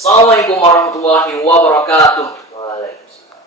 Assalamualaikum warahmatullahi wabarakatuh. Waalaikumsalam.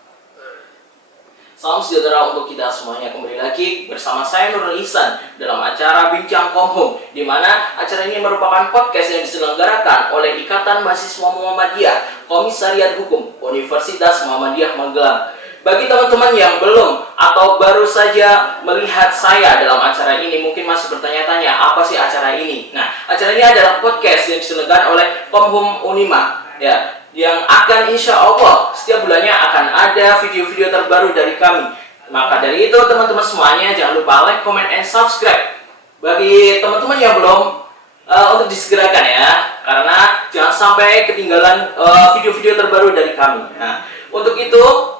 Salam sejahtera untuk kita semuanya. Kembali lagi bersama saya Nurul Ihsan dalam acara Bincang Komhum, di mana acara ini merupakan podcast yang diselenggarakan oleh Ikatan Mahasiswa Muhammadiyah Komisariat Hukum Universitas Muhammadiyah Magelang. Bagi teman-teman yang belum atau baru saja melihat saya dalam acara ini, mungkin masih bertanya-tanya apa sih acara ini. Nah, acara ini adalah podcast yang diselenggarakan oleh Komhum Unima, ya, yang akan insya Allah setiap bulannya akan ada video-video terbaru dari kami. Maka dari itu teman-teman semuanya jangan lupa like, comment, and subscribe. Bagi teman-teman yang belum, untuk disegerakan ya, karena jangan sampai ketinggalan video-video terbaru dari kami. Nah, untuk itu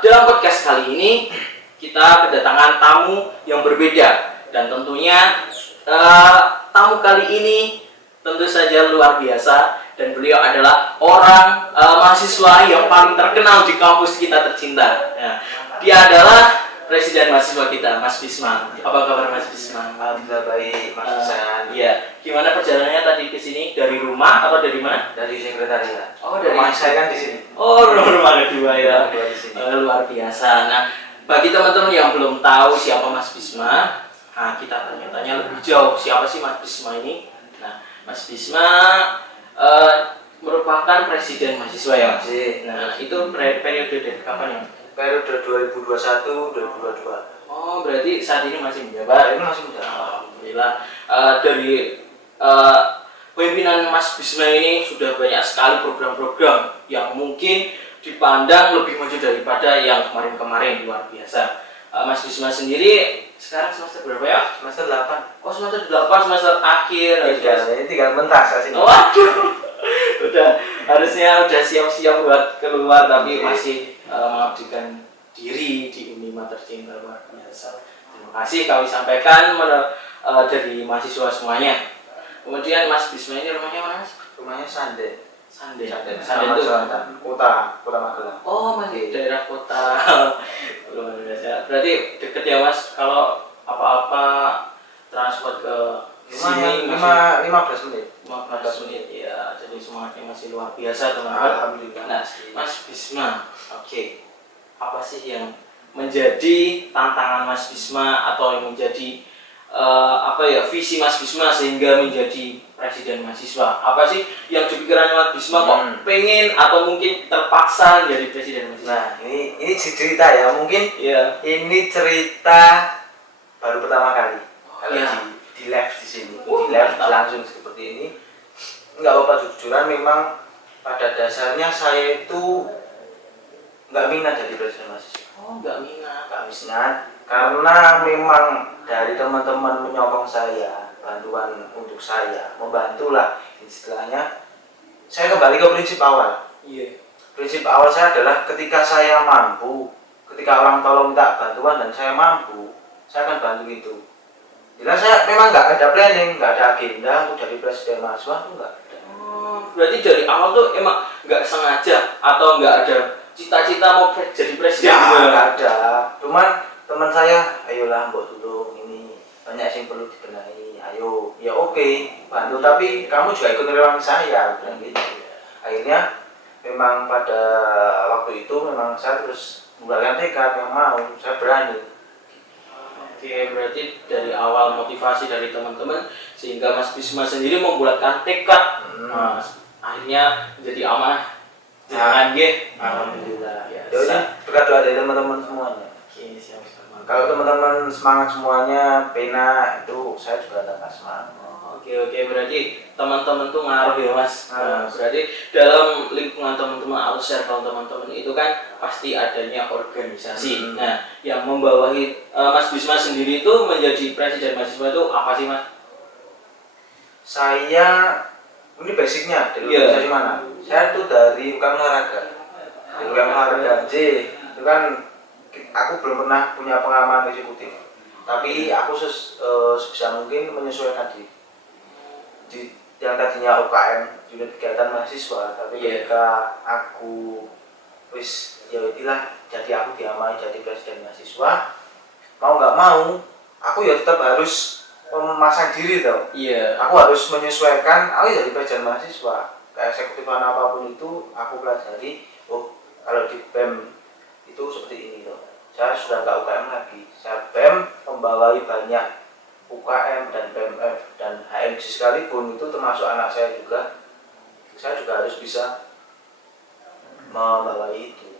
dalam podcast kali ini kita kedatangan tamu yang berbeda, dan tentunya tamu kali ini tentu saja luar biasa, dan beliau adalah orang mahasiswa yang paling terkenal di kampus kita tercinta. Nah, dia adalah presiden mahasiswa kita, Mas Bisma. Apa kabar Mas Bisma? Alhamdulillah baik, Mas Ihsan. Iya. Gimana perjalanannya tadi ke sini? Dari rumah atau dari mana? Dari sekretariat. Oh, dari rumah saya kan di sini. Oh, rumah kedua ya. Rumah di sini. Luar biasa. Nah, bagi teman-teman yang belum tahu siapa Mas Bisma, nah kita tanya-tanya lebih jauh siapa sih Mas Bisma ini. Nah, Mas Bisma merupakan presiden mahasiswa ya, Mas. Nah, itu periode dari kapan ya? Periode 2021-2022. Oh, berarti saat ini masih menjabat. Ini masih menjabat. Alhamdulillah. Dari pemimpinan Mas Bisma ini sudah banyak sekali program-program yang mungkin dipandang lebih maju daripada yang kemarin-kemarin. Luar biasa. Mas Bisma sendiri sekarang semester berapa ya? Semester 8. Oh, semester 8, semester akhir. Ini tinggal mentas sini. Waduh. Harusnya udah siap-siap buat keluar, tapi masih mengabdikan diri di Unima tercinta. Luar biasa. Terima kasih kami sampaikan dari mahasiswa semuanya. Kemudian Mas Bisma ini rumahnya mana, Mas? Rumahnya Sande. Sande itu kota Magelang. Oh, masih daerah kota. Luar biasa. Berarti deket ya, Mas, kalau apa-apa transport ke sini 15 menit. 15 menit ya. Jadi semangatnya masih luar biasa, teman-teman. Alhamdulillah. Nah, Mas Bisma, oke. Apa sih yang menjadi tantangan Mas Bisma atau yang menjadi visi Mas Bisma sehingga menjadi presiden mahasiswa? Apa sih yang dipikiran Mas Bisma kok pengen atau mungkin terpaksa menjadi presiden mahasiswa? Nah, ini cerita ya, mungkin Iya. ini cerita baru pertama kali. Kalau Iya. di live di sini, di live langsung seperti ini. Nggak apa-apa, jujuran memang pada dasarnya saya itu nggak minat jadi presiden mahasiswa. Oh, nggak minat. Karena memang dari teman-teman menyokong saya, bantuan untuk saya, membantulah istilahnya. Saya kembali ke prinsip awal. Iya. Prinsip awal saya adalah ketika saya mampu, ketika orang tolong minta bantuan dan saya mampu, saya akan bantu itu. Jelas saya memang nggak ada planning, nggak ada agenda untuk jadi presiden mahasiswa, itu nggak ada. Oh, berarti dari awal tuh emang nggak sengaja atau nggak ada cita-cita mau jadi presiden? Ya, nggak ada. Cuman teman saya, ayolah mbok tolong, ini banyak yang perlu dibenahi, ayo, ya oke, bantu, tapi kamu juga ikut ngerewangi saya, bilang gitu. Akhirnya memang pada waktu itu memang saya terus membulatkan tekad yang mau, saya berani. Oke, berarti dari awal motivasi dari teman-teman sehingga Mas Bisma sendiri membulatkan tekad. Akhirnya menjadi amanah. Jangan Alhamdulillah. Ya, Berkat doa dari teman-teman semuanya. Oke, siap. Kalau teman-teman semangat semuanya, pena itu saya juga tambah semangat. Oke, berarti teman-teman tuh ngaruh ya, Mas. Berarti dalam lingkungan teman-teman atau circle teman-teman itu kan pasti adanya organisasi. Nah, yang membawahi Mas Bisma sendiri itu menjadi presiden mahasiswa itu apa sih, Mas? Saya ini basicnya dari organisasi mana? Saya tuh dari UKM olahraga. Dari UKM olahraga itu kan aku belum pernah punya pengalaman eksekutif. Tapi aku sebisa mungkin menyesuaikan diri. Yang tadinya UKM unit kegiatan mahasiswa, tapi ketika aku jadi aku diamai jadi presiden mahasiswa, mau nggak mau aku ya tetap harus memasang diri tau. Iya. Aku harus menyesuaikan, aku jadi presiden mahasiswa. keeksekutifan apapun itu aku pelajari. Oh, kalau di BEM itu seperti ini loh. Saya sudah nggak UKM lagi, saya BEM membawai banyak UKM dan BMF dan HMG sekalipun, itu termasuk anak saya juga harus bisa membawai itu,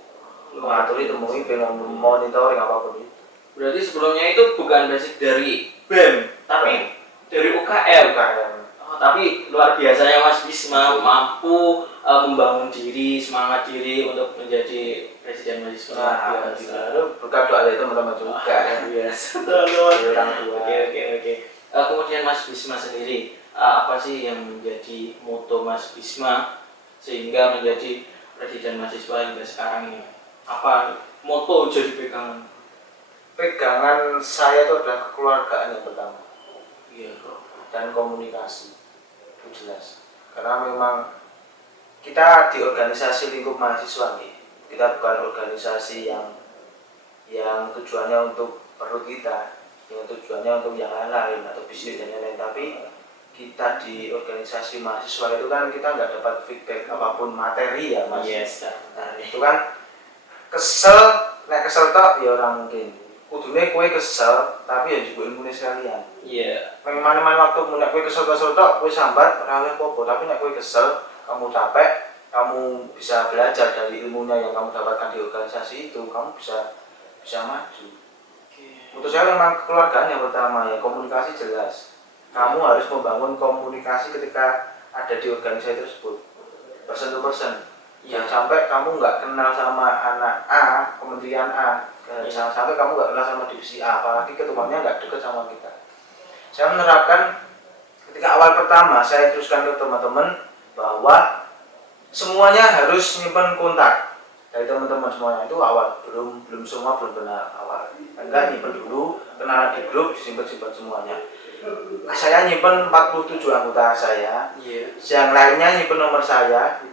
mengatur itu, monitoring apapun itu. Berarti sebelumnya itu bukan basic dari BEM, tapi dari UKM. Oh, tapi luar biasanya Mas Bisma mampu membangun diri, semangat diri untuk menjadi presiden mahasiswa. Nah, itu berkat doa dari teman-teman juga. Biasa. Orang tua. Oke. Kemudian Mas Bisma sendiri, apa sih yang menjadi moto Mas Bisma sehingga menjadi presiden mahasiswa hingga sekarang ini? Apa moto jadi pegangan? Pegangan saya itu adalah kekeluargaan yang pertama. Iya, bro. Dan komunikasi itu jelas. Karena memang kita di organisasi lingkup mahasiswa nih, kita bukan organisasi yang tujuannya untuk perut kita, yang tujuannya untuk yang lain-lain atau bisnis dan lain-lain. Tapi kita di organisasi mahasiswa itu kan kita nggak dapat feedback apapun materi ya Mas. Yes. Nah, itu kan kesel tok ya orang mungkin. Kudune kowe kesel, tapi ya juga ilmune sekalian. Iya. Mana-mana waktu nek kowe kesel tok, kowe sambat ora oleh apa-apa, tapi nek kowe kesel, kamu capek, kamu bisa belajar dari ilmunya yang kamu dapatkan di organisasi itu, kamu bisa maju. Untuk saya memang kekeluargaan yang pertama ya, komunikasi jelas. Kamu harus membangun komunikasi ketika ada di organisasi tersebut, person to person. Jangan sampai kamu nggak kenal sama anak A, kementerian A. Jangan sampai kamu nggak kenal sama divisi A, apalagi ketuanya nggak dekat sama kita. Saya menerapkan ketika awal pertama saya teruskan ke teman-teman bahwa semuanya harus nyimpan kontak dari teman-teman semuanya. Itu awal, belum semua belum benar awal. Enggak, nyimpan dulu, kenalan di grup, disimpan semuanya. Saya nyimpen 47 anggota saya, yang lainnya nyimpen nomor saya,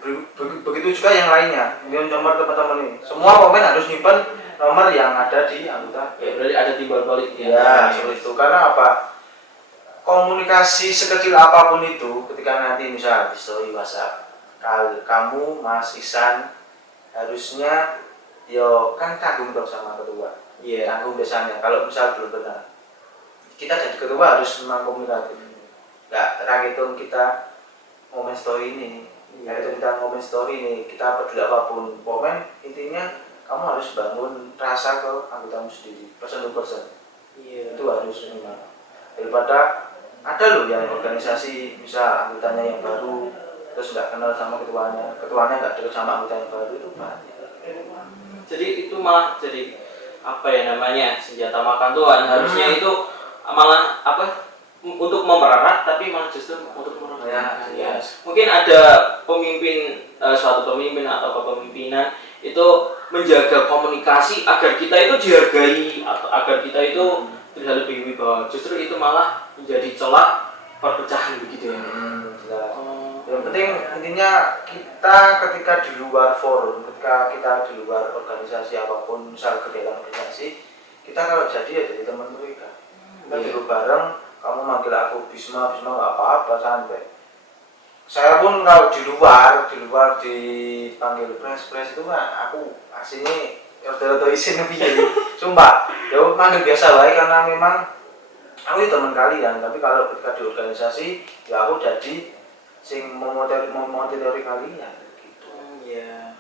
begitu juga yang lainnya, ini nomor teman-teman ini. Semua komen harus nyimpen nomor yang ada di anggota. Ya, berarti ada timbal balik ya. Seperti itu. Karena apa? Komunikasi sekecil apapun itu, ketika nanti misal di story WhatsApp, kamu Mas Ihsan harusnya yo kan kagum dong sama ketua. Kagum desanya. Kalau misal belum benar, kita jadi ketua harus memang komunikatif. Nggak ragitung kita ngomen story ini, kita ngomen story ini, kita peduli apapun komen, intinya kamu harus bangun rasa ke anggotamu sendiri, person to person. Itu harus memang. Daripada ada loh yang organisasi misal anggotanya yang baru terus nggak kenal sama ketuanya nggak dekat sama anggota yang baru, itu banyak. Jadi itu malah jadi apa ya namanya, senjata makan Tuhan. Harusnya itu malah apa, untuk mempererat, tapi malah justru untuk meredah. Ya. Mungkin ada pemimpin, suatu pemimpin atau kepemimpinan itu menjaga komunikasi agar kita itu dihargai atau agar kita itu terlihat lebih wibawa. Justru itu malah menjadi celah perpecahan begitu ya. Yang penting intinya kita ketika di luar forum, ketika kita di luar organisasi apapun, misal kegiatan organisasi, kita kalau jadi ya jadi teman mereka. Kita duduk bareng, kamu manggil aku Bisma nggak apa-apa, santai. Saya pun kalau di luar dipanggil pres itu mah aku aslinya rada isin piye. Sumpah, ya manggil biasa baik karena memang aku itu teman kalian, tapi kalau ketika di organisasi ya aku jadi sing memotivasi kalian gitu. Ya.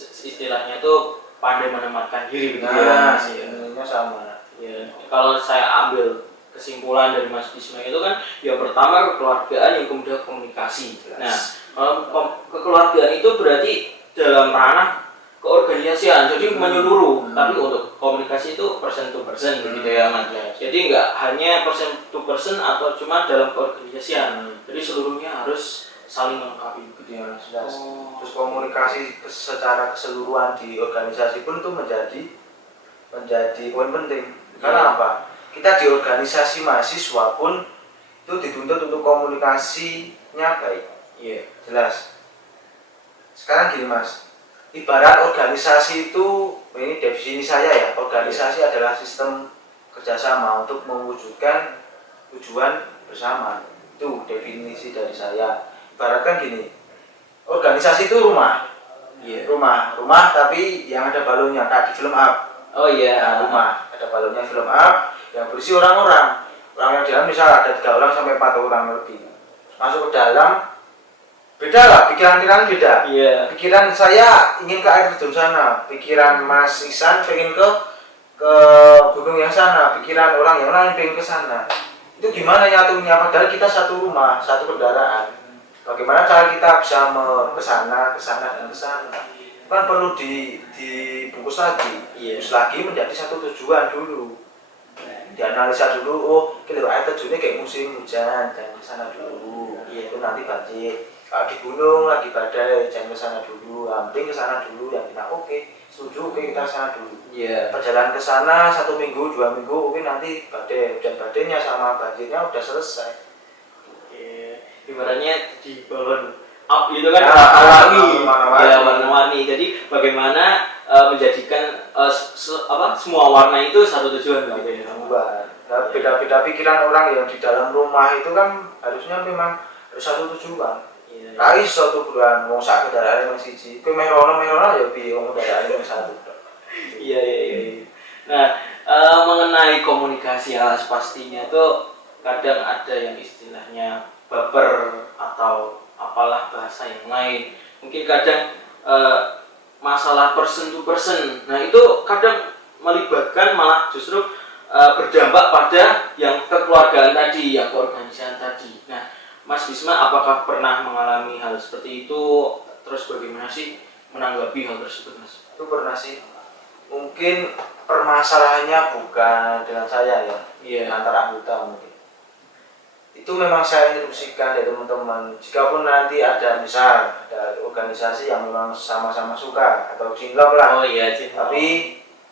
Istilahnya itu pandai menempatkan diri begitu ya. Ini sama. Ya, kalau saya ambil kesimpulan dari Mas Bisma itu kan yang pertama kekeluargaan, yang kemudian komunikasi. Nah, kalau kekeluargaan itu berarti dalam ranah keorganisasian, jadi menyeluruh. Tapi untuk komunikasi itu person to person begitu ya Mas. Jadi nggak hanya person to person atau cuma dalam keorganisasian. Jadi seluruhnya harus saling melengkapi begitu ya Mas. Terus komunikasi secara keseluruhan di organisasi pun itu menjadi poin penting. Karena apa? Kita di organisasi mahasiswa pun itu dituntut untuk komunikasinya baik. Jelas. Sekarang gini Mas, ibarat organisasi itu, ini definisi saya ya, organisasi adalah sistem kerjasama untuk mewujudkan tujuan bersama. Itu definisi dari saya. Ibaratkan gini, organisasi itu rumah. Iya. Rumah tapi yang ada balonnya kayak di film up. Oh iya. Nah, rumah ada balonnya film up yang berisi orang-orang. Orang yang di dalam misal ada 3 orang sampai 4 orang lebih. Masuk ke dalam, beda lah pikiran beda. Iya. Pikiran saya ingin ke air terjun sana, pikiran Mas Isan pengen ke gunung yang sana, pikiran orang yang lain pengen ke sana. Itu gimana nyatunya? Padahal kita satu rumah, satu kendaraan. Bagaimana cara kita bisa ke sana dan ke sana? Kan perlu dibungkus lagi, terus lagi menjadi satu tujuan dulu. Dianalisa dulu, oh kita air terjunnya kayak musim hujan, jangan ke sana dulu. Itu nanti banjir. Kalau di gunung lagi badai, jangan ke sana dulu. Penting ke sana dulu yang kita oke, setuju oke kita ke sana dulu. Perjalanan ke sana 1 minggu, 2 minggu, oke nanti badai, hujan badainya sama banjirnya udah selesai. Ibaratnya di balon up itu kan warna-warni. Jadi bagaimana menjadikan semua warna itu satu tujuan gitu ya. Nah, beda-beda pikiran orang yang di dalam rumah itu kan harusnya memang harus satu tujuan. Kai suatu bulan mau sak kendaraan yang siji, kowe meh rono ya piye wong kendaraan yang satu. Iya. Nah, mengenai komunikasi alas pastinya tuh kadang ada yang istilahnya baper atau apalah bahasa yang lain. Mungkin kadang masalah person to person. Nah, itu kadang melibatkan malah justru berdampak pada yang kekeluargaan tadi, yang keorganisasian tadi. Nah, Mas Bisma apakah pernah mengalami hal seperti itu? Terus bagaimana sih menanggapi hal tersebut, Mas? Itu pernah sih. Mungkin permasalahannya bukan dengan saya ya, antara anggota mungkin. Itu memang saya instruksikan dari teman-teman. Jikapun nanti ada organisasi yang memang sama-sama suka atau cinlok lah. Tapi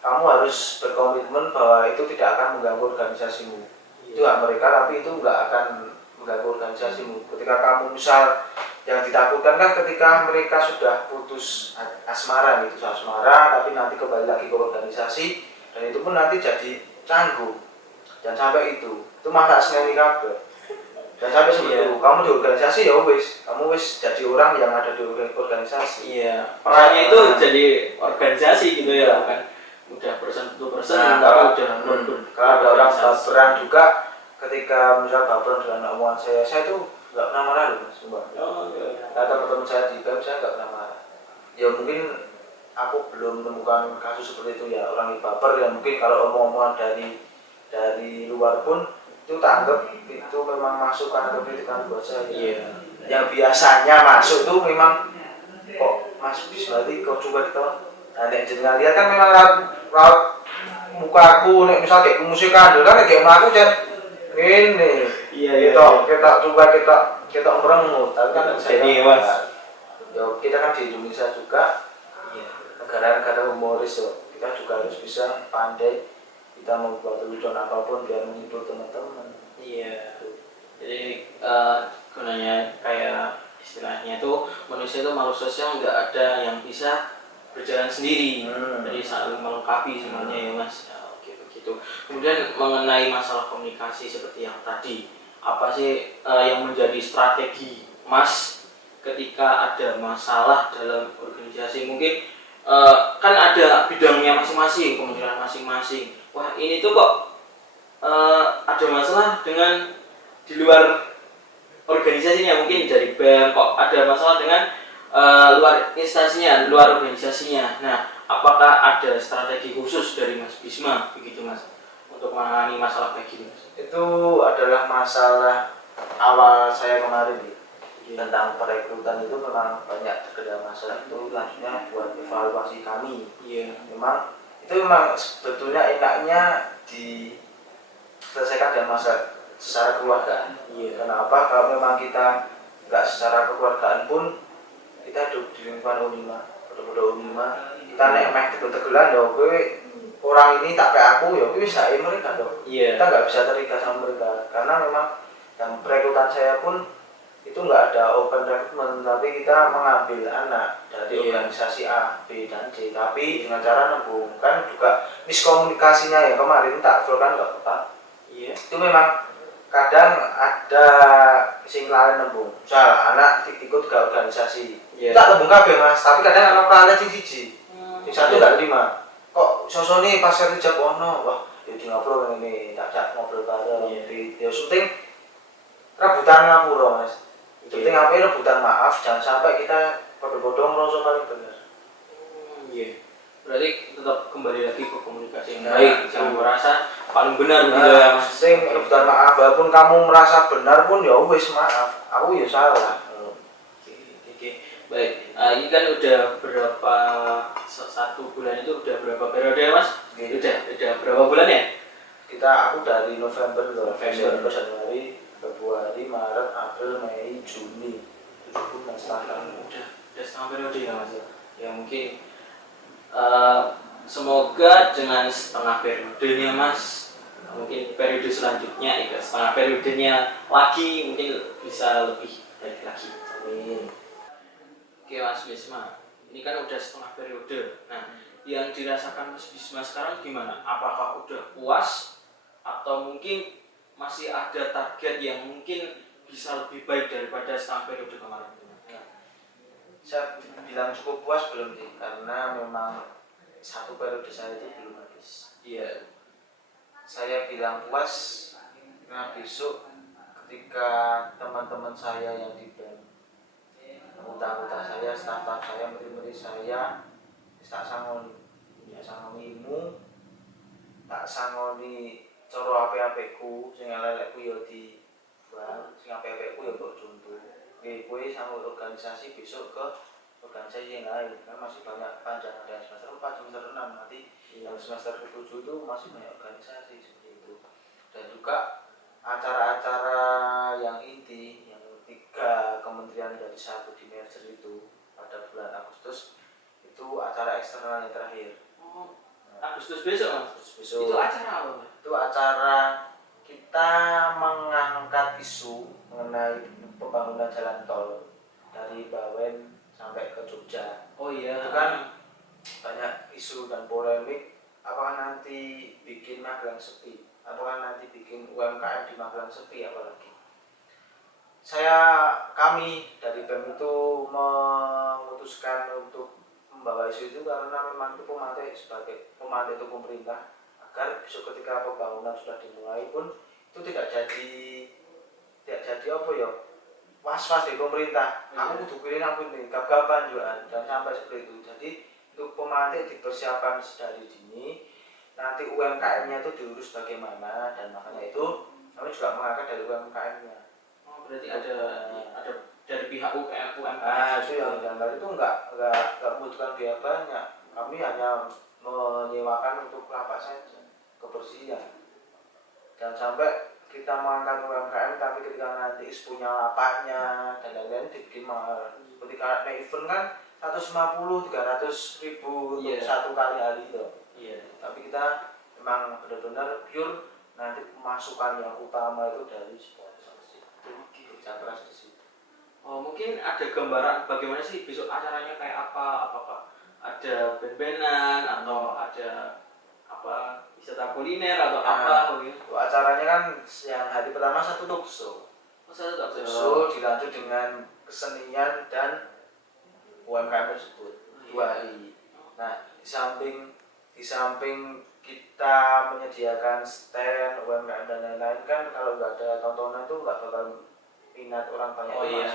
kamu harus berkomitmen bahwa itu tidak akan mengganggu organisasimu. Itu hak mereka, tapi itu nggak akan mengganggu organisasimu. Ketika kamu misal yang ditakutkan kan ketika mereka sudah putus asmara tapi nanti kembali lagi ke organisasi dan itu pun nanti jadi canggung. Dan sampai itu mata seneni kabeh. Dan sampai seperti itu, kamu di organisasi ya kamu jadi orang yang ada di organisasi. Perannya itu jadi organisasi gitu ya, kan? Udah person to person, kalau ada orang baperan juga ketika misal baperan dengan omongan saya tuh nggak pernah marah loh, Mas, sumpah. Kata teman saya di BEM, saya nggak pernah marah. Ya mungkin aku belum menemukan kasus seperti itu ya, orang yang baper ya mungkin kalau omong-omongan dari luar pun itu tak anggap itu memang masukan atau kritikan buat saya. Yang biasanya masuk itu memang kok Mas Bisma kok coba kita nek jenengan lihat kan memang raut muka aku nek misal kayak musik kandel kan kayak mlaku jan ngene. Kita coba kita merengut tapi kan jadi Mas. Kita kan di Indonesia juga negara-negara humoris kita juga harus bisa pandai kita membuat lucuan apapun biar menghibur teman-teman. Jadi gunanya kayak istilahnya tuh manusia itu makhluk sosial, nggak ada yang bisa berjalan sendiri. Jadi saling melengkapi semuanya ya, Mas. Oke begitu. Kemudian mengenai masalah komunikasi seperti yang tadi, apa sih yang menjadi strategi Mas ketika ada masalah dalam organisasi? Mungkin kan ada bidangnya masing-masing, kementerian masing-masing. Wah ini tuh kok ada masalah dengan di luar organisasinya, mungkin dari BEM kok ada masalah dengan luar instansinya, luar organisasinya. Nah, apakah ada strategi khusus dari Mas Bisma begitu, Mas, untuk menangani masalah kayak gini, Mas? Itu adalah masalah awal saya kemarin tentang perekrutan itu memang banyak terkendala masalah itu, lanjutnya buat evaluasi kami. Memang sebetulnya enaknya diselesaikan dengan masalah secara keluargaan. Kenapa? Kalau memang kita nggak secara kekeluargaan pun kita hidup di lingkungan Unima, Unima, kita nek tegel-tegelan ya kowe orang ini tak kayak aku ya kowe bisa mereka dong. Kita nggak bisa terikat sama mereka karena memang dalam perekrutan saya pun itu nggak ada open recruitment, tapi kita mengambil anak dari organisasi A, B, dan C, tapi dengan cara nembung. Kan juga miskomunikasinya yang kemarin tak full kan nggak tepat. Itu memang kadang ada sing lalen nembung. Misal anak ikut ke organisasi. Tak nembung kabeh Mas, tapi kadang anak lalen sing siji. Sing satu gak terima. Kok sosone pasar dijak ono. Wah, ya di ngobrol ngene, tak ngobrol bareng. Ya penting rebutan ngapura Mas. Penting apa rebutan maaf, jangan sampai kita bodoh-bodoh ngerasa paling benar. Iya. Berarti tetap kembali lagi ke komunikasi yang baik, jangan merasa paling benar gitu ya Mas. Sing rebutan maaf, walaupun kamu merasa benar pun ya wis maaf, aku ya salah. Oke. Baik, ini kan udah berapa, 1 bulan itu udah berapa periode ya Mas? Udah berapa bulan ya? Aku dari November, Januari, Februari, Maret, April, Mei, Juni, 7 bulan setengah. Udah setengah periode ya Mas. Ya mungkin semoga dengan setengah periodenya Mas, mungkin periode selanjutnya setengah periodenya lagi mungkin bisa lebih baik lagi. Amin. Oke Mas Bisma, ini kan udah setengah periode. Nah, yang dirasakan Mas Bisma sekarang gimana? Apakah udah puas atau mungkin masih ada target yang mungkin bisa lebih baik daripada setengah periode kemarin? Saya bilang cukup puas belum sih, karena memang 1 periode saya itu belum habis. Iya. Saya bilang puas karena besok ketika teman-teman saya yang di band, anggota-anggota saya, staf-staf saya, menteri-menteri saya, tak sangoni, ya sangonimu, tak sangoni coro ape-apeku, sing elek-elekku ya dibuang, sing ape-apeku ya mbok contoh. Kowe sama organisasi besok ke organisasi yang lain, kan masih banyak panjang, ada semester 4, semester 6, nanti yang semester ke-7 itu masih banyak organisasi seperti itu. Dan juga acara-acara yang inti, yang 3 kementerian dari 1 di merger itu pada bulan Agustus, itu acara eksternal yang terakhir. Agustus besok Mas? Besok. Itu acara apa Mas? Itu acara kita mengangkat isu mengenai pembangunan jalan tol dari Bawen sampai ke Jogja. Oh iya. Itu kan banyak isu dan polemik. Apakah nanti bikin Magelang sepi? Apakah nanti bikin UMKM di Magelang sepi? Apalagi kami dari BEM itu memutuskan untuk membawa isu itu karena memang itu pemantik sebagai pemantik itu pemerintah, agar besok ketika pembangunan sudah dimulai pun itu tidak jadi apa ya, was-was di pemerintah. Aku kudu pilih aku ini gap-gapan juga dan sampai seperti itu. Jadi untuk pemantik dipersiapkan dari dini, nanti UMKM-nya itu diurus bagaimana, dan makanya itu kami juga mengangkat dari UMKM-nya. Oh, berarti ada dari pihak UMKM. Itu yang gambar itu enggak membutuhkan biaya banyak. Kami hanya menyewakan untuk lapak saja, kebersihan. Jangan sampai kita mengangkat UMKM tapi ketika nanti punya lapaknya dan lain-lain dibikin mahal. Seperti karena event kan 150-300 ribu untuk 1 kali hari itu. Tapi kita memang benar-benar pure, nanti pemasukan yang utama itu dari sponsorship. Kerja keras di situ. Oh, mungkin ada gambaran bagaimana sih besok acaranya kayak apa? Apakah ada band-bandan atau ada apa, wisata kuliner atau apa gitu? Acaranya kan yang hari pertama 1 talk show. Talk show dilanjut dengan kesenian dan UMKM tersebut 2 hari. Nah, di samping kita menyediakan stand UMKM dan lain-lain, kan kalau nggak ada tontonan itu nggak bakal minat orang banyak.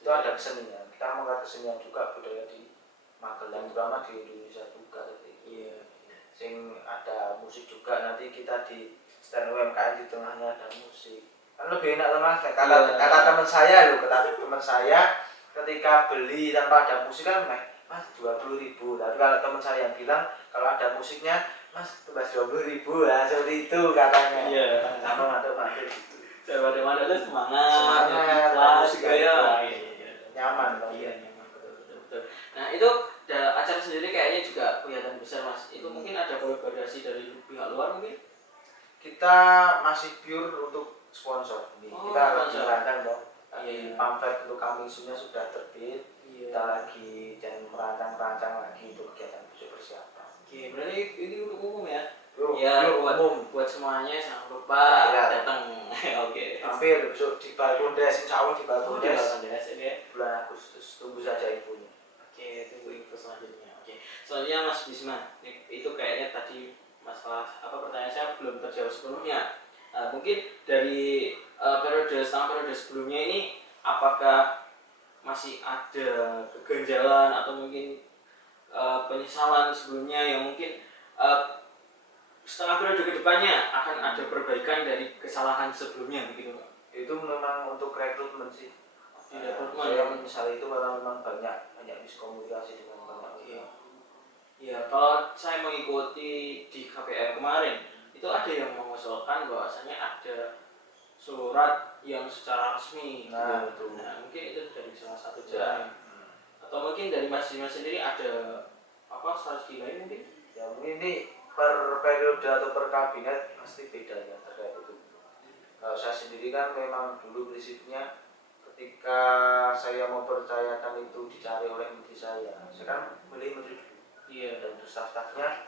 Itu ada kesenian. Kita mengangkat kesenian juga, budaya di Magelang, terutama di Indonesia juga. Sing ada musik juga, nanti kita di stand UMKM di tengahnya ada musik. Kan lebih enak teman. Kata teman saya ketika beli tanpa ada musik kan Mas 20.000. Tapi kalau teman saya yang bilang kalau ada musiknya Mas tebas 20.000 ya, seperti itu katanya. Sama ada bantu gitu. Coba mana tuh semangat, musik ya. Nyaman dong. Nyaman, betul. Nah, itu acara sendiri kayaknya juga kelihatan besar Mas. Itu mungkin ada kolaborasi dari pihak luar mungkin? Kita masih pure untuk sponsor. Kita lagi merancang dong. Pamflet untuk kami isunya sudah terbit. Kita lagi dan merancang lagi untuk kegiatan besok persiapan. Berarti ini untuk umum ya? Buat semuanya, jangan lupa datang. Oke. Hampir besok di Balkondes, insya Allah di Oh, di Balkondes Balkondes, oke. bulan Agustus. Tunggu saja infonya. Oke, tunggu info selanjutnya. Oke. Selanjutnya Mas Bisma, itu kayaknya tadi masalah apa pertanyaan saya belum terjawab sepenuhnya. Mungkin dari periode sebelumnya ini apakah masih ada keganjalan atau mungkin penyesalan sebelumnya yang mungkin setengah periode kedepannya akan ada perbaikan dari kesalahan sebelumnya begitu Pak? Itu memang untuk rekrutmen sih. Rekrutmen. Saya menyesali itu karena memang banyak miskomunikasi dengan banyak orang. Ya, kalau saya mengikuti di KPR kemarin, itu ada yang mengusulkan bahwasanya ada surat yang secara resmi. Nah, gitu. Nah, mungkin itu dari salah satu Ya. jalan. Atau mungkin dari Mas Bima sendiri ada apa strategi lain mungkin? Ya mungkin ini per periode atau per kabinet pasti beda ya terkait itu. Kalau saya sendiri kan memang dulu prinsipnya ketika saya mau percayakan itu dicari oleh menteri saya kan milih menteri dulu. Iya. Dan untuk staff-staffnya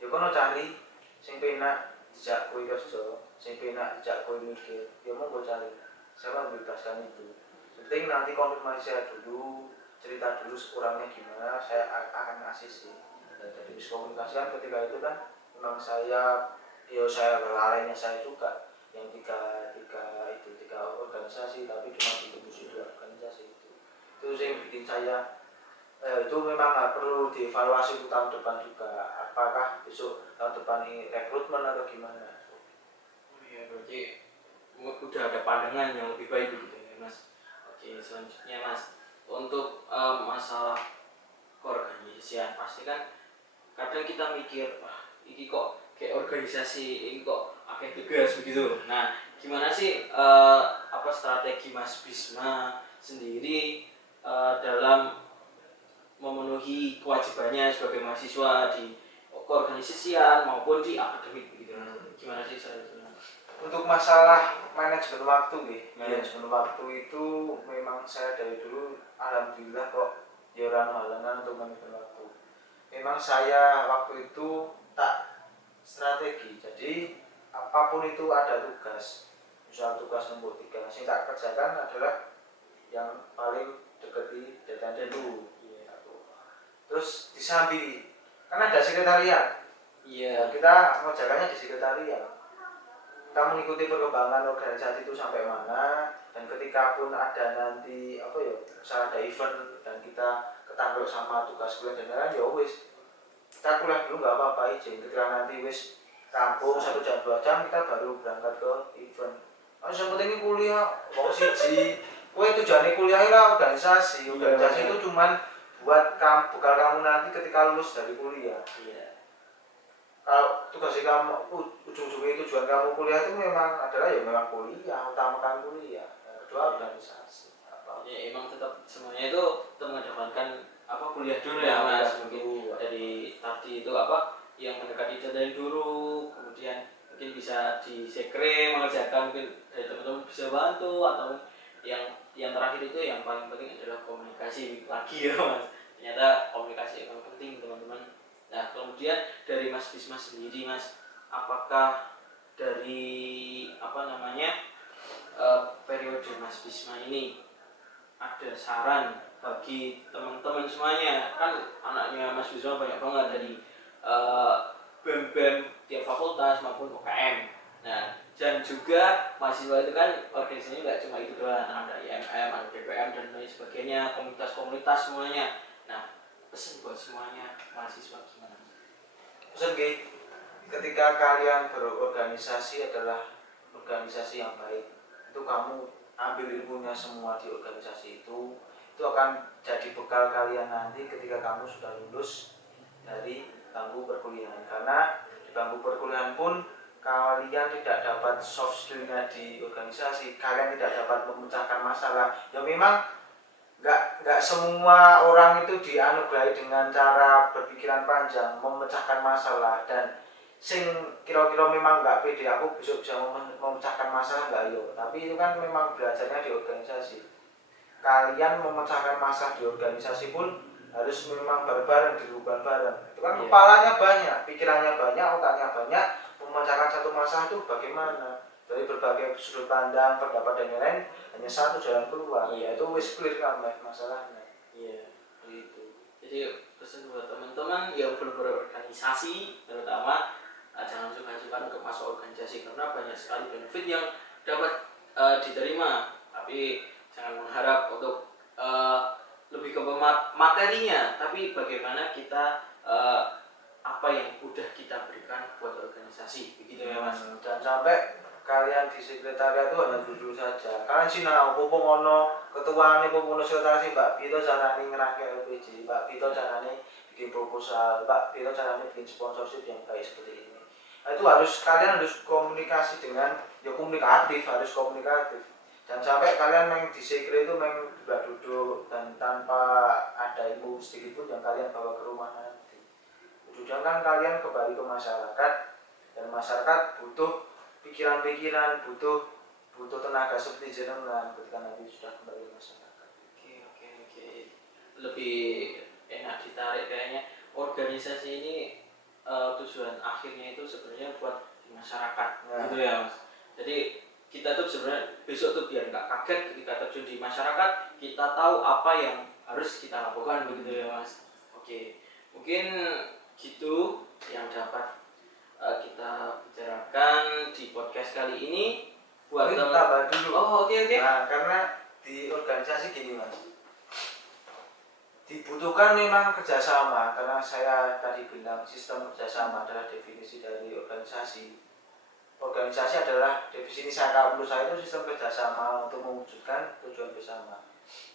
ya kono cari sing penak dijak kowe kerja, sing penak dijak kowe mikir, ya mau gue cari. Saya membebaskan itu. Penting nanti konfirmasi saya dulu, cerita dulu sekurangnya gimana, saya akan ngasih sih. Dan dari miskomunikasi kan ketika itu kan memang saya lalainya saya juga yang tiga organisasi tapi cuma ditembusi 2 organisasi itu yang bikin saya itu memang nggak perlu dievaluasi untuk tahun depan juga, apakah besok tahun depan ini rekrutmen atau gimana. Iya, berarti udah ada pandangan yang lebih baik gitu ya Mas. Oke, selanjutnya Mas, untuk masalah keorganisasian pasti kan kadang kita mikir wah ini kok kayak organisasi ini kok akeh tugas begitu. Nah, gimana sih apa strategi Mas Bisma sendiri dalam memenuhi kewajibannya sebagai mahasiswa di keorganisasian maupun di akademik begitu. Gimana sih strategi? Untuk masalah manajemen waktu nih, manajemen waktu itu memang saya dari dulu alhamdulillah kok ya orang halangan untuk manajemen waktu. Memang saya waktu itu tak strategi, jadi apapun itu ada tugas, misal tugas nomor 3 yang tak kerjakan adalah yang paling deketi deadline dulu. Terus disambi, kan ada sekretariat. Iya. Kita mengerjakannya di sekretariat. Kita mengikuti perkembangan organisasi itu sampai mana, dan ketika pun ada nanti misalnya ada event dan kita ketangkep sama tugas kuliah dan lain-lain, ya wis kita kuliah dulu nggak apa-apa izin. Ketika nanti wis rampung 1 jam 2 jam kita baru berangkat ke event. Yang penting kuliah, mau siji, tujuannya kuliah lah organisasi. Organisasi itu cuman buat bekal kamu nanti ketika lulus dari kuliah. Iya. Kalau tugas kamu ujung-ujungnya tujuan kamu kuliah itu memang adalah ya memang kuliah, utamakan kuliah. Kedua organisasi. Ya emang tetap semuanya itu mengedepankan apa kuliah dulu ya Mas. Mungkin dari tadi itu apa yang mendekati deadline dulu, kemudian mungkin bisa di sekre mengerjakan, mungkin dari teman-teman bisa bantu, atau yang terakhir itu yang paling penting adalah komunikasi lagi ya Mas. Ternyata komunikasi yang penting teman-teman. Nah, kemudian dari Mas Bisma sendiri Mas, apakah dari periode Mas Bisma ini ada saran bagi teman-teman semuanya? Kan anaknya Mas Bisma banyak banget dari BEM-BEM tiap fakultas maupun UKM. Nah, dan juga mahasiswa itu kan organisasinya nggak cuma itu doang, ada IMM, ada BPM dan lain sebagainya, komunitas-komunitas semuanya. Nah, pesan buat semuanya mahasiswa gimana? Pesan ketika kalian berorganisasi adalah organisasi yang baik, itu kamu ambil ilmunya semua di organisasi itu akan jadi bekal kalian nanti ketika kamu sudah lulus dari bangku perkuliahan. Karena di bangku perkuliahan pun kalian tidak dapat soft skill-nya di organisasi, kalian tidak dapat memecahkan masalah. Ya memang nggak semua orang itu dianugerahi dengan cara berpikiran panjang, memecahkan masalah, dan sing kira-kira memang nggak pede aku besok bisa memecahkan masalah nggak yo. Tapi itu kan memang belajarnya di organisasi. Kalian memecahkan masalah di organisasi pun harus memang bareng-bareng, dilakukan bareng. Itu kan kepalanya banyak, pikirannya banyak, otaknya banyak. Memecahkan satu masalah itu bagaimana? dari berbagai sudut pandang, pendapat dan lain-lain, hanya satu jalan keluar, yaitu wis clear kan masalahnya. Iya. Gitu. Jadi pesan buat teman-teman yang belum berorganisasi, terutama jangan sungkan-sungkan untuk masuk organisasi karena banyak sekali benefit yang dapat diterima. Tapi jangan mengharap untuk lebih ke materinya, tapi bagaimana kita apa yang udah kita berikan buat organisasi, begitu ya Mas. Dan sampai kalian di sekretariat itu hanya duduk saja. Kalian sinau popo ngono, ketuane popo ngono sekretaris Mbak Pito carane ngerangkai LPG, Mbak Pito carane bikin proposal, Mbak Pito carane bikin sponsorship yang baik seperti ini. Nah, itu kalian harus komunikasi dengan ya komunikatif, harus komunikatif. Dan sampai kalian main di sekre itu main duduk dan tanpa ada ilmu sedikit pun yang kalian bawa ke rumah nanti. Jangan kalian kembali ke masyarakat dan masyarakat butuh pikiran-pikiran, butuh tenaga seperti jenengan ketika nanti sudah kembali ke masyarakat. Oke. Lebih enak ditarik kayaknya organisasi ini tujuan akhirnya itu sebenarnya buat di masyarakat, gitu ya Mas. Jadi kita tuh sebenarnya besok tuh biar nggak kaget ketika terjun di masyarakat, kita tahu apa yang harus kita lakukan, begitu ya Mas. Oke, mungkin gitu yang dapat kita bicarakan di podcast kali ini. Buat tambah dulu. Oke. Nah, karena di organisasi gini Mas, dibutuhkan memang kerjasama, karena saya tadi bilang sistem kerjasama adalah definisi dari organisasi. Organisasi adalah definisi menurut saya itu sistem kerjasama untuk mewujudkan tujuan bersama.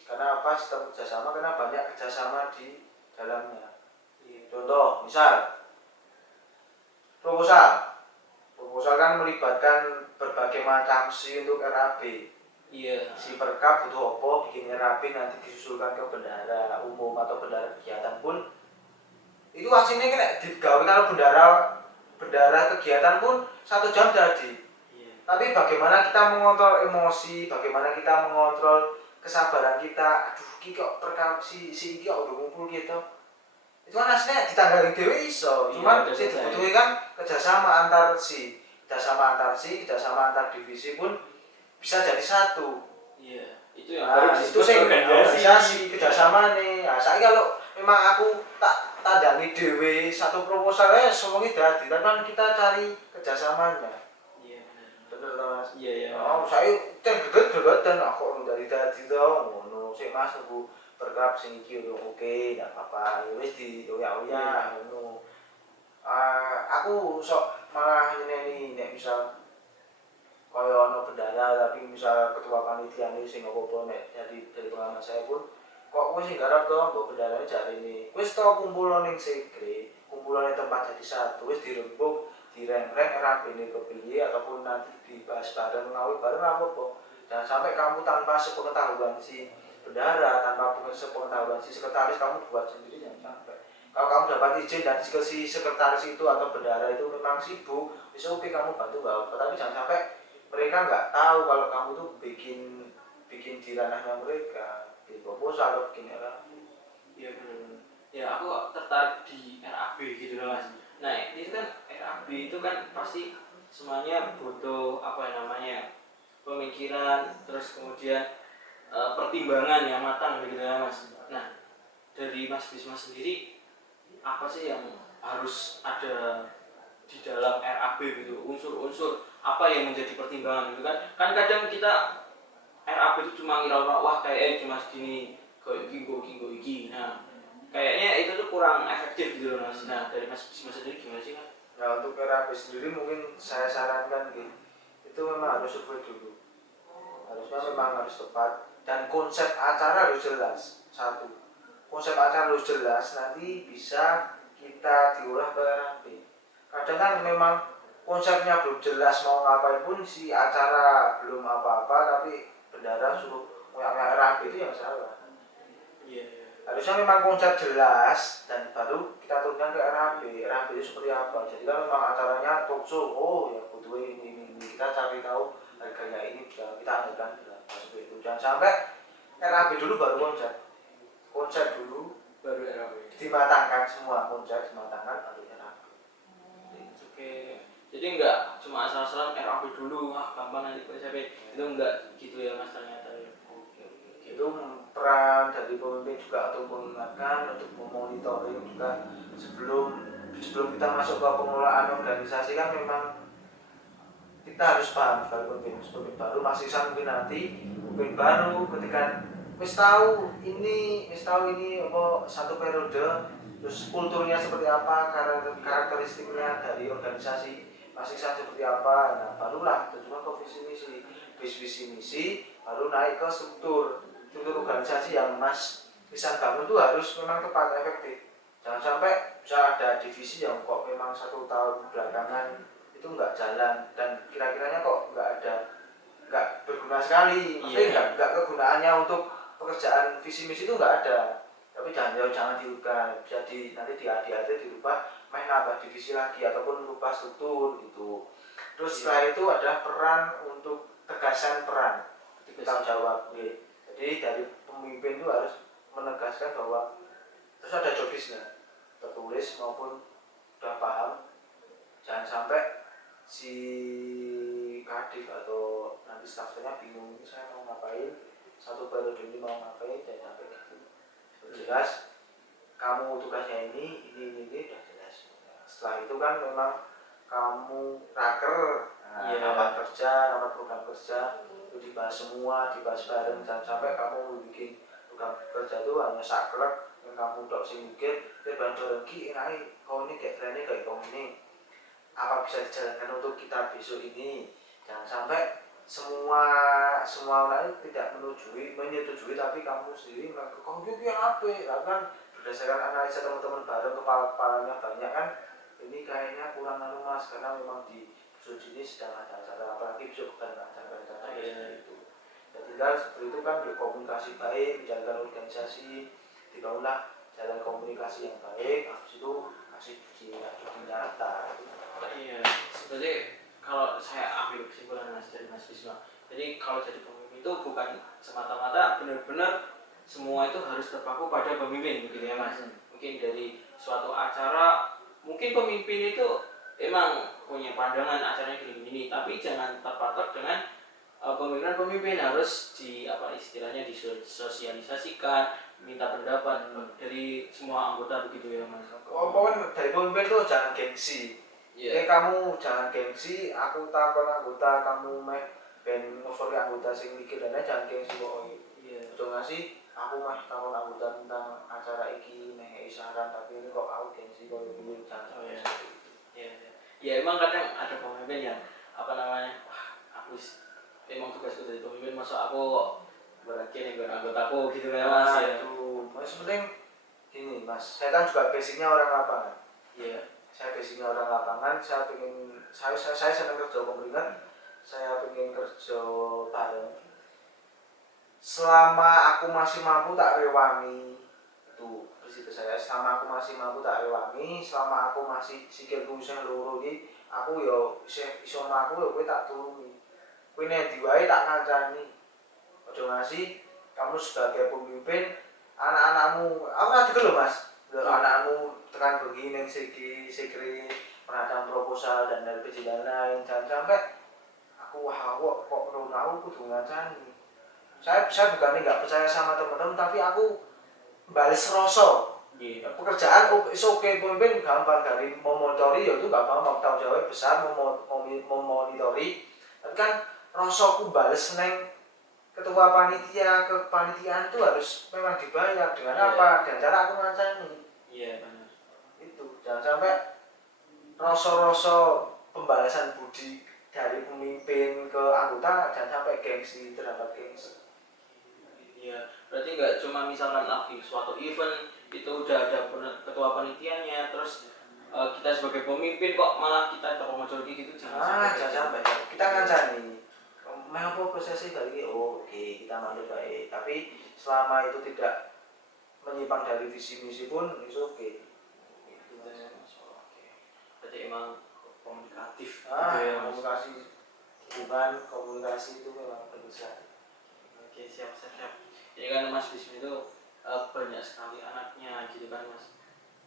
Karena apa sistem kerjasama? Karena banyak kerjasama di dalamnya. Contoh, misal proposal kan melibatkan berbagai macam si untuk RAB. Iya. Si perkap butuh apa, bikin RAB nanti disusulkan ke bendara umum atau bendara kegiatan pun itu hasilnya kena digawe kalau bendara kegiatan pun 1 jam jadi. Iya. Tapi bagaimana kita mengontrol emosi, bagaimana kita mengontrol kesabaran kita. Aduh, iki kok perkap si iki kok udah ngumpul gitu. Itu kan hasilnya ditanggali dhewe iso. Cuman sing dibutuhkan kan kerjasama antar divisi pun bisa jadi satu. Iya, itu yang baru disebut organisasi kerjasama nih. Nah, saya kalau memang aku tak tandani dhewe satu proposal semuanya dadi, tapi kan kita cari kerjasamanya. Iya bener Mas. Iya. Oh, saya kan geget-gegetan kok dari tadi to ngono. Sik Mas nunggu perkap sing iki oke, enggak apa-apa. Ya wis di oya-oya ngono. Aku sok malah nyeneni nek misal kaya ana bendara tapi misal ketua panitia ini sing apa-apa nek jadi dari pengalaman saya pun kok kowe sing garap to mbok bendarane jarine wis to kumpulan ning sekre kumpulane tempat jadi satu wis dirembuk direng-reng RAP-ne kepiye ataupun nanti dibahas bareng ngawi bareng apa-apa. Jangan sampai kamu tanpa sepengetahuan si bendara, tanpa sepengetahuan si sekretaris kamu buat sendiri, jangan sampai. Kalau kamu dapat izin dan si sekretaris itu atau bendara itu memang sibuk, bisa oke kamu bantu nggak apa, tapi jangan sampai mereka nggak tahu kalau kamu tuh bikin di ranahnya mereka, bikin proposal atau bikin RAP. Iya benar. Ya aku tertarik di RAB gitu loh Mas. Nah ini kan RAB itu kan pasti semuanya butuh pemikiran, terus kemudian pertimbangan yang matang gitu ya Mas. Nah dari Mas Bisma sendiri apa sih yang harus ada di dalam RAB gitu, unsur-unsur apa yang menjadi pertimbangan gitu kan? Kan kadang kita RAB itu cuma ngira-ngira wah kayak cuma segini kayak ginggo iki. Nah kayaknya itu tuh kurang efektif gitu loh Mas. Nah dari Mas Bisma sendiri gimana sih Mas? Nah untuk RAB sendiri mungkin saya sarankan gitu, itu memang harus survei dulu, harusnya memang harus tepat dan konsep acara harus jelas. Satu, konsep acara harus jelas, nanti bisa kita diolah ke RAB. Kadang kan memang konsepnya belum jelas mau ngapain pun si acara belum apa-apa tapi bendara suruh ngoyak-ngoyak RAB itu yang salah. Iya. Harusnya memang konsep jelas dan baru kita turunkan ke RAB. RAB itu seperti apa? Jadi kan memang acaranya talk show. Oh ya butuh ini. Kita cari tahu harganya ini kita anggarkan berapa seperti itu. Jangan sampai RAB dulu baru konsep. Konsep dulu Baru RAB. Dimatangkan semua konsep dimatangkan baru RAB. Oke. Jadi enggak cuma asal-asalan RAB dulu, gambar apa nanti mencapai itu enggak gitu ya Mas ternyata ya. Oke. Itu peran dari pemimpin juga untuk mengingatkan, untuk memonitoring juga sebelum kita masuk ke pengelolaan organisasi kan memang kita harus paham sebagai pemimpin baru masih mungkin nanti pemimpin baru ketika wis tahu ini apa satu periode terus kulturnya seperti apa karakteristiknya dari organisasi masing seperti apa, nah barulah terjun ke visi misi baru naik ke struktur organisasi yang Mas bisa bangun itu harus memang tepat efektif. Jangan sampai bisa ada divisi yang kok memang 1 tahun belakangan itu nggak jalan dan kira-kiranya kok nggak berguna sekali, maksudnya nggak kegunaannya untuk pekerjaan visi misi itu nggak ada. Tapi jangan diubah, bisa nanti dirubah, main nambah divisi lagi ataupun rubah struktur gitu. Terus setelah itu ada peran untuk tegasan peran, tanggung jawab. Jadi dari pemimpin itu harus menegaskan bahwa terus ada jobisnya tertulis maupun udah paham, jangan sampai si kadif atau nanti staffnya bingung ini saya mau ngapain, 1 periode ini mau ngapain, jangan sampai gitu. Jelas kamu tugasnya ini udah jelas. Setelah itu kan memang kamu raker, rapat kerja, rapat program kerja itu dibahas semua, dibahas bareng, jangan sampai kamu bikin program kerja itu hanya saklek yang kamu dok sing mikir bareng ki kau ini kayak trennya kayak kau ini apa bisa dijalankan untuk kita besok ini. Jangan sampai semua orang tidak menyetujui tapi kamu sendiri mengaku itu yang apa kan berdasarkan analisa teman-teman bareng kepalanya banyak kan ini kayaknya kurang Mas karena memang di besok ini sedang ada acara apalagi besok bukan acara itu. Dan tinggal seperti itu kan berkomunikasi baik, menjalankan organisasi, dibangunlah jalan komunikasi yang baik, habis itu kasih bukti nyata. Iya, sebenarnya kalau saya ambil kesimpulan dari Mas Bisma, jadi kalau jadi pemimpin itu bukan semata-mata benar-benar semua itu harus terpaku pada pemimpin begitu ya Mas. Mungkin dari suatu acara, mungkin pemimpin itu emang punya pandangan acaranya gini-gini, tapi jangan terpatok dengan pemimpin harus istilahnya disosialisasikan, minta pendapat dari semua anggota begitu ya Mas. Pokoknya dari pemimpin itu jangan gengsi. Kamu jangan gengsi, aku takon anggota kamu ben ngefori anggota sing mikir dan jangan gengsi kok. Ojo ngasih aku takon anggota tentang acara iki saran tapi ini kok aku gengsi kok iki jangan. Ya emang kadang ada pemimpin yang aku emang tugasku jadi pemimpin masa aku berakhir dengan anggotaku gitu kan Mas ya. Mas penting gini Mas, saya kan juga basicnya orang lapangan. Saya basicnya orang lapangan, saya senang kerja pemerintah, saya pengen kerja bareng. Selama aku masih mampu tak rewangi, itu prinsip saya. Selama aku masih mampu tak rewangi, selama aku masih sikilku sing loro iki, aku yo iso mlaku yo kowe tak tulungi. Kowe nek diwae tak kancani. Ojo ngasih kamu sebagai pemimpin anak-anakmu, aku ngerti lho Mas. Anakmu tekan begini yang sekri pengadaan proposal dan lain-lain jangan sampai aku kok menurut aku kudu ngancani. Saya bukan nggak percaya sama teman-teman tapi aku balas rasa. Pekerjaan oke pemimpin gampang dari memonitori ya itu nggak gampang tanggung jawab besar memonitori tapi kan rasaku balas neng ketua panitia kepanitiaan itu harus memang dibayar dengan apa dan cara aku ngancani. Benar. Itu jangan sampai rasa-rasa pembalasan budi dari pemimpin ke anggota jangan sampai gengsi terhadap gengsi. Berarti nggak cuma misalkan lagi suatu event itu udah ada ketua panitianya terus kita sebagai pemimpin kok malah kita terpomojol gitu jangan sampai kita ngancani apa prosesnya kali oke kita manut baik tapi selama itu tidak menyimpang dari visi misi pun itu oke. Berarti emang komunikatif komunikasi hubungan komunikasi itu memang penting sekali. Oke siap. Jadi kan Mas Bisma itu banyak sekali anaknya gitu kan Mas,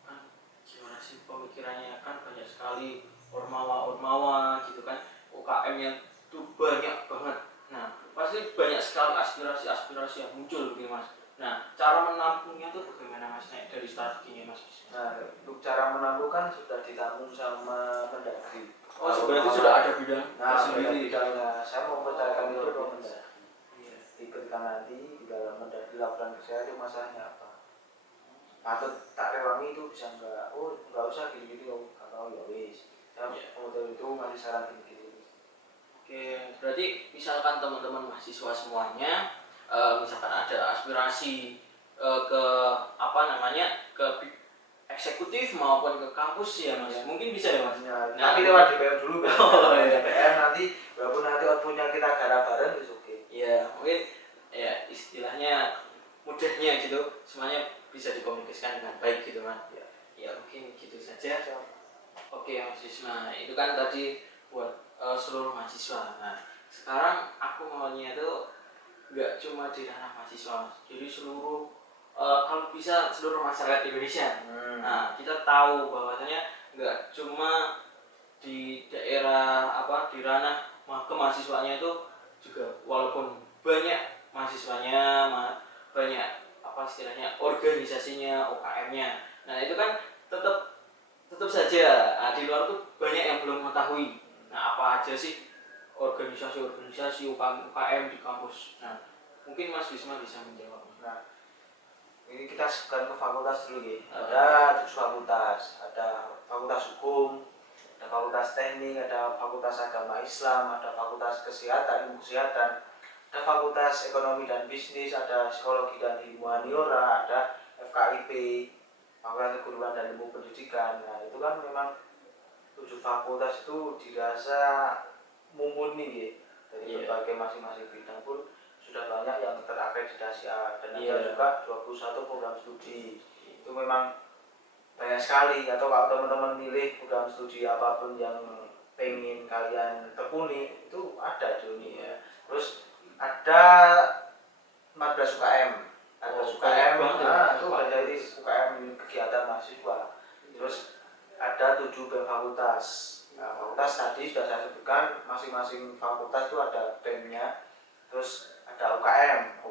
kan gimana sih pemikirannya kan banyak sekali ormawa gitu kan UKM yang tuh banyak banget. Nah, pasti banyak sekali aspirasi-aspirasi yang muncul gitu Mas. Nah, cara menampungnya tuh bagaimana Mas? Nek, dari strateginya Mas. Nah, untuk cara menampung kan sudah ditampung sama Mendagri. Oh, berarti sudah ada bidang Nah, tersendiri. bidangnya saya mau percayakan itu ke Mendagri. Iya. Ketika nanti di dalam Mendagri laporan ke saya itu masalahnya apa, patut tak rewangi itu bisa enggak, oh enggak usah gini-gini, oh kalau ya wis saya untuk itu ngasih saran gini-gini. Oke, berarti misalkan teman-teman mahasiswa semuanya misalkan ada aspirasi ke apa namanya ke eksekutif maupun ke kampus ya Mas. Mungkin bisa ya Mas. Ya, Nah, tapi lewat DPR dulu kan. Oh, iya. DPR nanti walaupun nanti outputnya kita garap bareng itu oke. Ya, mungkin ya istilahnya mudahnya gitu semuanya bisa dikomunikasikan dengan baik gitu kan. Ya mungkin gitu saja. Oke Mas Yusma, itu kan tadi buat seluruh mahasiswa. Nah, sekarang aku maunya itu nggak cuma di ranah mahasiswa Mas, jadi seluruh kalau bisa seluruh masyarakat Indonesia. Nah, kita tahu bahwasanya nggak cuma di daerah apa di ranah kemahasiswaannya itu juga walaupun banyak mahasiswanya banyak apa istilahnya organisasinya UKM-nya. Nah, itu kan tetap saja di luar tuh banyak yang belum mengetahui. Nah, apa aja sih organisasi UKM di kampus. Nah, mungkin Mas Wisma bisa menjawab. Nah, ini kita sekarang ke fakultas dulu ya. Ada 7 fakultas, ada fakultas hukum, ada fakultas teknik, ada fakultas agama Islam, ada fakultas kesehatan, ilmu kesehatan, ada fakultas ekonomi dan bisnis, ada psikologi dan humaniora, ada FKIP, fakultas keguruan dan ilmu pendidikan. Nah, itu kan memang 7 fakultas itu dirasa mumpuni ya. Dari berbagai masing-masing bidang pun sudah banyak yang terakreditasi A dan ada juga 21 program studi. Itu memang banyak sekali. Atau kalau teman-teman milih program studi apapun yang pengen kalian tekuni itu ada di dunia. Terus ada 14 UKM. Ada UKM, itu dari UKM kegiatan mahasiswa. Terus ada 7 BEM fakultas. Nah, fakultas tadi sudah saya sebutkan, masing-masing fakultas itu ada BEM-nya. Terus ada UKM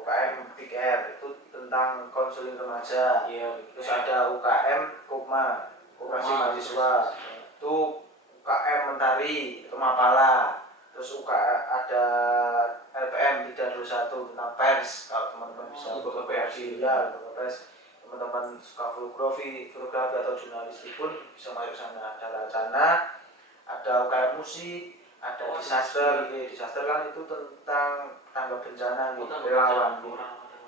PIKR itu tentang konseling remaja. Terus ada UKM KOPMA, Koperasi Mahasiswa. Itu UKM Mentari, itu Mapala. Terus ada LPM 321 tentang pers. Kalau teman-teman bisa buka pers, teman-teman suka fotografi atau jurnalistik pun bisa masuk sana. Ada Racana, ada UKM musik, ada disaster kan itu tentang tanggap bencana nih,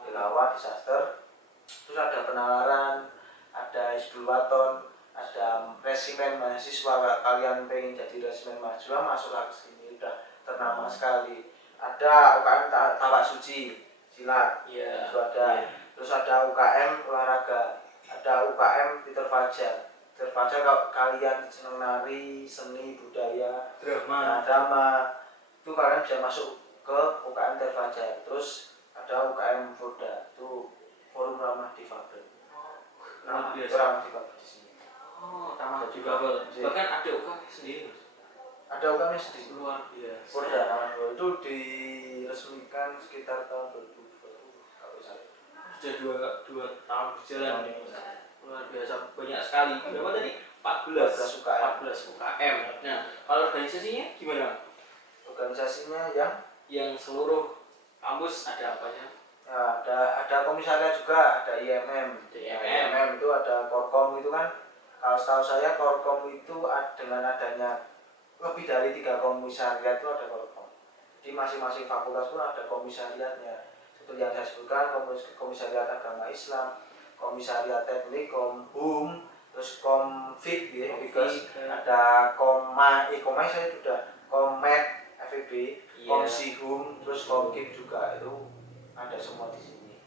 relawan disaster. Terus ada penalaran, ada Isbulwaton, ada resimen mahasiswa. Kalian pengen jadi resimen mahasiswa masuk ke sini, udah ternama sekali. Ada UKM Tawa Suci silat, itu ada. Terus ada UKM olahraga, ada UKM Peter Fajar. Kalau kalian senang nari, seni, budaya, drama, itu kalian bisa masuk ke UKM Terfajar. Terus ada UKM Foda, itu Forum Ramah Difabel. Ramah Difabel di sini. Oh, Ramah Difabel. Bahkan ada UKM sendiri Mas. Ada UKM sendiri. Luar biasa. Foda itu diresmikan sekitar tahun 2020 kalau saya. Sudah 2 tahun berjalan nih Mas. Luar biasa, banyak sekali. Berapa tadi? 14 UKM. Nah, kalau organisasinya gimana? Organisasinya yang seluruh kampus ada apanya? Ya, ada komisaria juga, ada IMM. IMM itu ada Korkom itu kan. Kalau setahu saya Korkom itu dengan adanya lebih dari 3 komisariat itu ada Korkom. Di masing-masing fakultas pun ada komisariatnya. Seperti yang saya sebutkan, komisariat agama Islam, komisariat teknik, Komhum, terus Komfik ya, ada Komai saya sudah Komet FEB, Komsihum, terus Komkip juga itu ada semua di sini.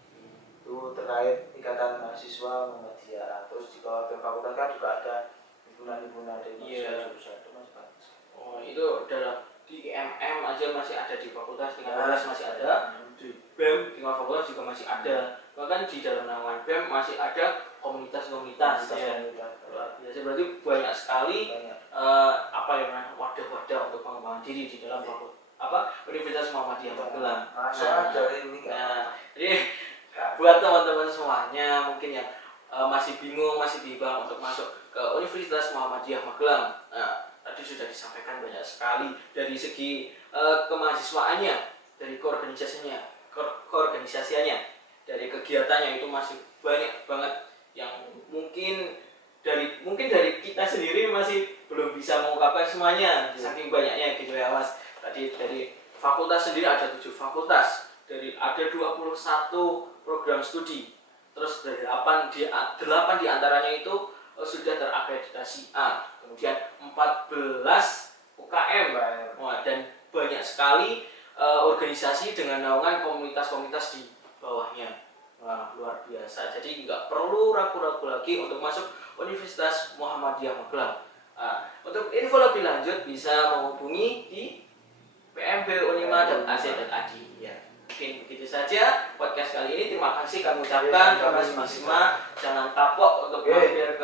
Itu terkait ikatan mahasiswa Muhammadiyah. Terus di bawah fakultas kan juga ada himpunan-himpunan dari jurusan itu masih bagus. Oh, itu dalam di IMM aja masih ada di fakultas, tingkat fakultas masih ada, di BEM tingkat fakultas juga masih ada. Bahkan di dalam naungan BEM masih ada komunitas-komunitas ya. Berarti banyak sekali apa ya wadah-wadah untuk pengembangan diri di dalam Universitas Muhammadiyah Magelang. Masuk aja ini. Nah, jadi buat teman-teman semuanya mungkin yang masih bingung, masih bimbang untuk masuk ke Universitas Muhammadiyah Magelang. Nah, tadi sudah disampaikan banyak sekali dari segi kemahasiswaannya, dari keorganisasiannya, dari kegiatannya itu masih banyak banget yang mungkin dari kita sendiri masih belum bisa mengungkapkan semuanya, saking banyaknya gitu ya Mas. Tadi dari fakultas sendiri ada 7 fakultas, ada 21 program studi, terus dari 8 di antaranya itu sudah terakreditasi A, kemudian 14 UKM, dan banyak sekali organisasi dengan naungan komunitas-komunitas di bawahnya. Wah, luar biasa. Jadi nggak perlu ragu-ragu lagi untuk masuk Universitas Muhammadiyah Magelang. Untuk info lebih lanjut bisa menghubungi di pmbunima.ac.id. Ya, mungkin begitu saja podcast kali ini. Terima kasih kami ucapkan kepada Mas Bisma. Jangan kapok untuk mampir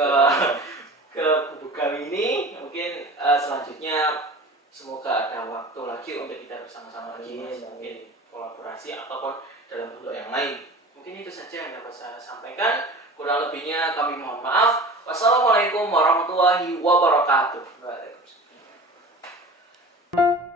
ke kubu kami ini. Mungkin selanjutnya semoga ada waktu lagi untuk kita bersama-sama lagi, Mas. Mungkin kolaborasi ataupun dalam bentuk yang lain. Mungkin itu saja yang dapat saya sampaikan. Kurang lebihnya kami mohon maaf. Wassalamualaikum warahmatullahi wabarakatuh. Waalaikumsalam.